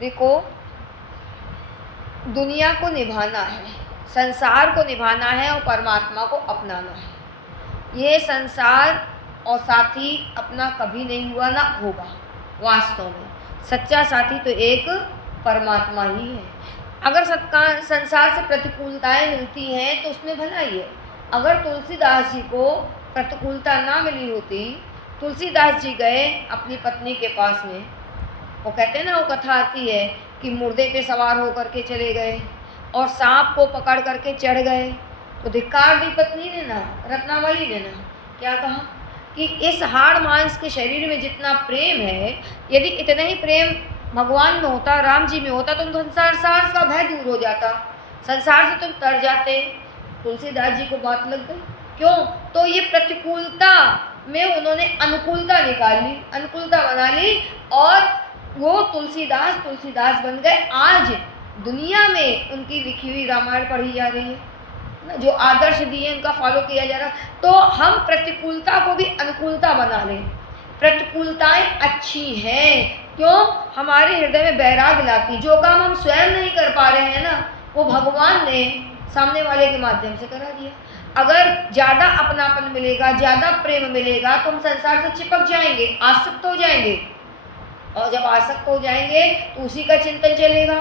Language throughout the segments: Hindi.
देखो, दुनिया को निभाना है, संसार को निभाना है और परमात्मा को अपनाना है। ये संसार और साथी अपना कभी नहीं हुआ ना होगा। वास्तव में सच्चा साथी तो एक परमात्मा ही है। अगर संसार से प्रतिकूलताएं मिलती हैं तो उसमें भलाई है। अगर तुलसीदास जी को प्रतिकूलता ना मिली होती, तुलसीदास जी गए अपनी पत्नी के पास में, वो कहते हैं ना, वो कथा आती है कि मुर्दे पे सवार होकर के चले गए और सांप को पकड़ करके चढ़ गए, तो धिक्कार दी पत्नी ने ना, रत्नावली ने ना, क्या कहा कि इस हाड़ मांस के शरीर में जितना प्रेम है, यदि इतना ही प्रेम भगवान में होता, राम जी में होता, तो संसार का भय दूर हो जाता, संसार से तुम तर जाते। तुलसीदास जी को बात लग गई। क्यों? तो ये प्रतिकूलता में उन्होंने अनुकूलता निकाल ली, अनुकूलता बना ली और वो तुलसीदास बन गए। आज दुनिया में उनकी लिखी हुई रामायण पढ़ी जा रही है, जो आदर्श दिए उनका फॉलो किया जा रहा। तो हम प्रतिकूलता को भी अनुकूलता बना लें। प्रतिकूलताएं अच्छी हैं, क्यों? हमारे हृदय में वैराग्य लाती। जो काम हम स्वयं नहीं कर पा रहे हैं ना, वो भगवान ने सामने वाले के माध्यम से करा दिया। अगर ज़्यादा अपनापन मिलेगा, ज़्यादा प्रेम मिलेगा, तो हम संसार से चिपक जाएंगे, आसक्त हो जाएंगे, और जब आसक्त हो जाएंगे तो उसी का चिंतन चलेगा,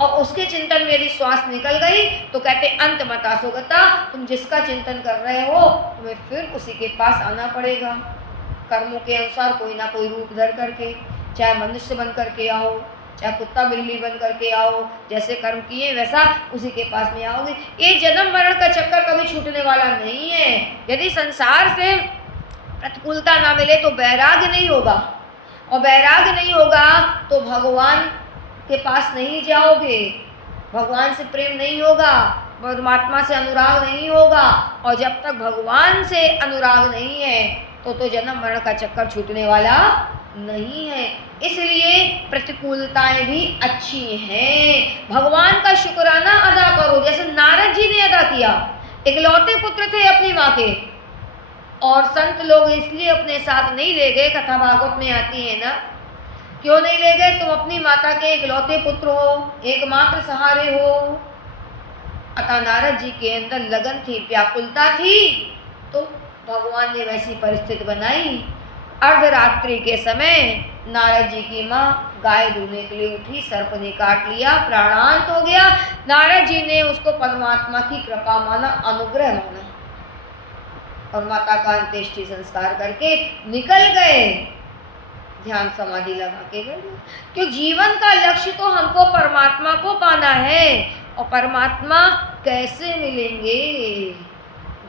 और उसके चिंतन में यदि श्वास निकल गई तो कहते अंत मता सुगता, तुम जिसका चिंतन कर रहे हो तुम्हें फिर उसी के पास आना पड़ेगा। कर्मों के अनुसार कोई ना कोई रूप धर करके, चाहे मनुष्य बन करके आओ, चाहे कुत्ता बिल्ली बन करके आओ, जैसे कर्म किए वैसा उसी के पास में आओगे। ये जन्म मरण का चक्कर कभी छूटने वाला नहीं है। यदि संसार से प्रतिकूलता ना मिले तो वैराग्य नहीं होगा, और वैराग्य नहीं होगा तो भगवान के पास नहीं जाओगे, भगवान से प्रेम नहीं होगा, परमात्मा से अनुराग नहीं होगा, और जब तक भगवान से अनुराग नहीं है तो जन्म मरण का चक्कर छूटने वाला नहीं है। इसलिए प्रतिकूलताएं भी अच्छी हैं। भगवान का शुक्राना अदा करो, जैसे नारद जी ने अदा किया। इकलौते पुत्र थे अपनी माँ के, और संत लोग इसलिए अपने साथ नहीं ले गए, कथा भागवत में आती है ना, क्यों नहीं ले गए? तुम अपनी माता के इकलौते पुत्र हो, एकमात्र सहारे हो। अतः नारद जी के अंदर लगन थी, व्याकुलता थी, तो भगवान ने वैसी परिस्थिति बनाई। अर्धरात्रि के समय नारद जी की माँ गाय दूहने के लिए उठी, सर्प ने काट लिया, प्राणांत हो गया। नारद जी ने उसको परमात्मा की कृपा माना, अनुग्रह माना, और माता का अंत्येष्टि संस्कार करके निकल गए, ध्यान समाधि लगा के गए। क्यों? जीवन का लक्ष्य तो हमको परमात्मा को पाना है, और परमात्मा कैसे मिलेंगे?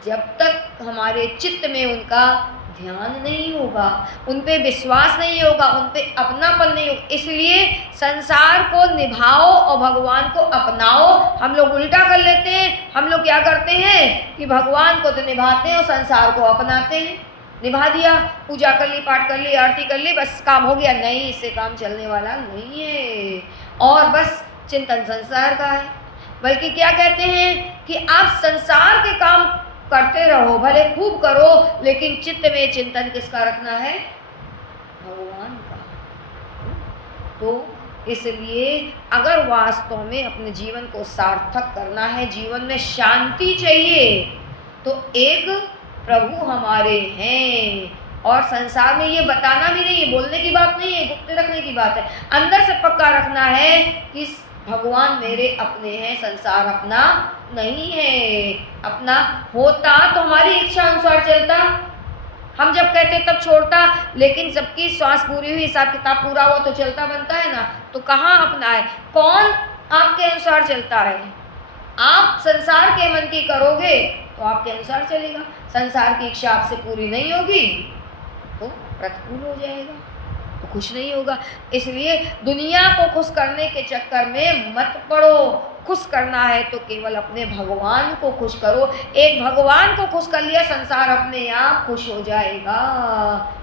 जब तक हमारे चित्त में उनका ध्यान नहीं होगा, उन पे विश्वास नहीं होगा, उन पे अपनापन नहीं होगा। इसलिए संसार को निभाओ और भगवान को अपनाओ। हम लोग उल्टा कर लेते हैं। हम लोग क्या करते हैं कि भगवान को तो निभाते हैं और संसार को अपनाते हैं। निभा दिया, पूजा कर ली, पाठ कर ली, आरती कर ली, बस काम हो गया। नहीं, इससे काम चलने वाला नहीं है, और बस चिंतन संसार का है। बल्कि क्या कहते हैं कि आप संसार के काम करते रहो, भले खूब करो, लेकिन चित्त में चिंतन किसका रखना है? भगवान का। तो इसलिए अगर वास्तव में अपने जीवन को सार्थक करना है, जीवन में शांति चाहिए, तो एक प्रभु हमारे हैं। और संसार में ये बताना भी नहीं है, बोलने की बात नहीं है, गुप्त रखने की बात है। अंदर से पक्का रखना है कि भगवान मेरे अपने हैं, संसार अपना नहीं है। अपना होता तो हमारी इच्छा अनुसार चलता, हम जब कहते तब छोड़ता, लेकिन सबकी श्वास पूरी हुई, हिसाब किताब पूरा हुआ तो चलता बनता है ना। तो कहाँ अपना है? कौन आपके अनुसार चलता है? आप संसार के मन की करोगे तो आपके अनुसार चलेगा, संसार की इच्छा आपसे पूरी नहीं होगी तो प्रतिकूल हो जाएगा, तो खुश नहीं होगा। इसलिए दुनिया को खुश करने के चक्कर में मत पड़ो। खुश करना है तो केवल अपने भगवान को खुश करो। एक भगवान को खुश कर लिया, संसार अपने आप खुश हो जाएगा।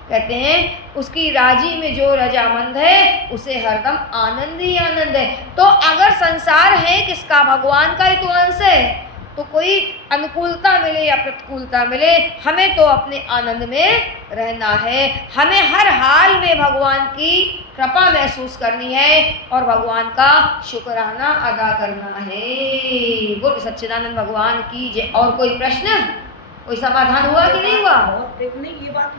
कहते हैं उसकी राजी में जो रजामंद है उसे हरदम आनंद ही आनंद है। तो अगर संसार है किसका? भगवान का ही तो अंश है। तो कोई अनुकूलता मिले या प्रतिकूलता मिले, हमें तो अपने आनंद में रहना है। हमें हर हाल में भगवान की कृपा महसूस करनी है और भगवान का शुक्राना अदा करना है। बोल सच्चिदानंद भगवान की जय। और कोई प्रश्न, कोई समाधान हुआ कि नहीं हुआ? और नहीं, ये बात